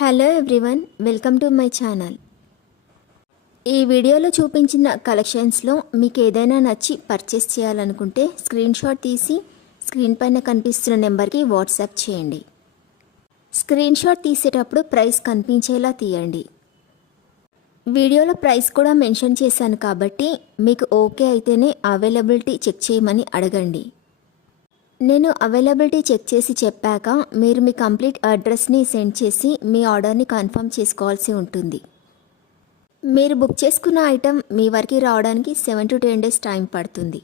Hello everyone, welcome to my channel. ఈ వీడియోలో చూపించిన కలెక్షన్స్లో మీకు ఏదైనా నచ్చి పర్చేస్ చేయాలనుకుంటే స్క్రీన్ షాట్ తీసి స్క్రీన్ పైన కనిపిస్తున్న నెంబర్కి వాట్సాప్ చేయండి. స్క్రీన్ షాట్ తీసేటప్పుడు ప్రైస్ కనిపించేలా తీయండి. వీడియోలో ప్రైస్ కూడా మెన్షన్ చేశాను కాబట్టి మీకు ఓకే అయితేనే అవైలబిలిటీ చెక్ చేయమని అడగండి. నేను అవైలబిలిటీ చెక్ చేసి చెప్పాక మీరు మీ కంప్లీట్ అడ్రస్ని సెండ్ చేసి మీ ఆర్డర్ని కన్ఫర్మ్ చేసుకోవాల్సి ఉంటుంది. మీరు బుక్ చేసుకున్న ఐటెం మీ వరకు రావడానికి 7 to 10 days టైం పడుతుంది.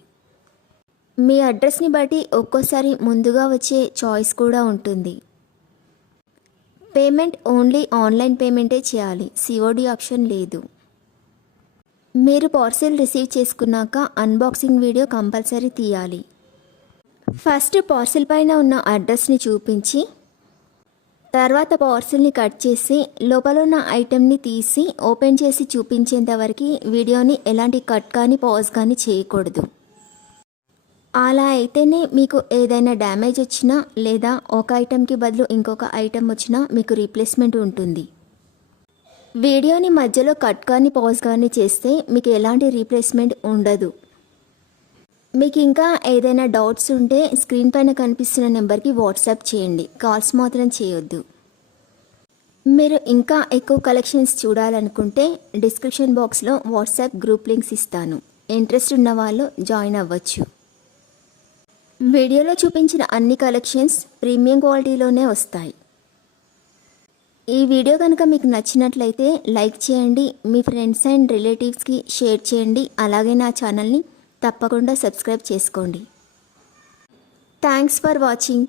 మీ అడ్రస్ని బట్టి ఒక్కోసారి ముందుగా వచ్చే చాయిస్ కూడా ఉంటుంది. పేమెంట్ ఓన్లీ ఆన్లైన్ పేమెంటే చేయాలి, సిఓడి ఆప్షన్ లేదు. మీరు పార్సిల్ రిసీవ్ చేసుకున్నాక అన్బాక్సింగ్ వీడియో కంపల్సరీ తీయాలి. ఫస్ట్ పార్సిల్ పైన ఉన్న అడ్రస్ని చూపించి తర్వాత పార్సిల్ని కట్ చేసి లోపల ఉన్న ఐటెంని తీసి ఓపెన్ చేసి చూపించేంత వరకు వీడియోని ఎలాంటి కట్ కానీ పాజ్ కానీ చేయకూడదు. అలా అయితేనే మీకు ఏదైనా డ్యామేజ్ వచ్చినా లేదా ఒక ఐటెంకి బదులు ఇంకొక ఐటెం వచ్చినా మీకు రీప్లేస్మెంట్ ఉంటుంది. వీడియోని మధ్యలో కట్ కానీ పాజ్ కానీ చేస్తే మీకు ఎలాంటి రీప్లేస్మెంట్ ఉండదు. మీకు ఇంకా ఏదైనా డౌట్స్ ఉంటే స్క్రీన్ పైన కనిపిస్తున్న నెంబర్కి వాట్సాప్ చేయండి, కాల్స్ మాత్రం చేయొద్దు. మీరు ఇంకా ఎక్కువ కలెక్షన్స్ చూడాలనుకుంటే డిస్క్రిప్షన్ బాక్స్లో వాట్సాప్ గ్రూప్ లింక్స్ ఇస్తాను, ఇంట్రెస్ట్ ఉన్న వాళ్ళు జాయిన్ అవ్వచ్చు. వీడియోలో చూపించిన అన్ని కలెక్షన్స్ ప్రీమియం క్వాలిటీలోనే వస్తాయి. ఈ వీడియో కనుక మీకు నచ్చినట్లయితే లైక్ చేయండి, మీ ఫ్రెండ్స్ అండ్ రిలేటివ్స్కి షేర్ చేయండి. అలాగే నా ఛానల్ని తప్పకుండా సబ్స్క్రైబ్ చేసుకోండి. Thanks for watching.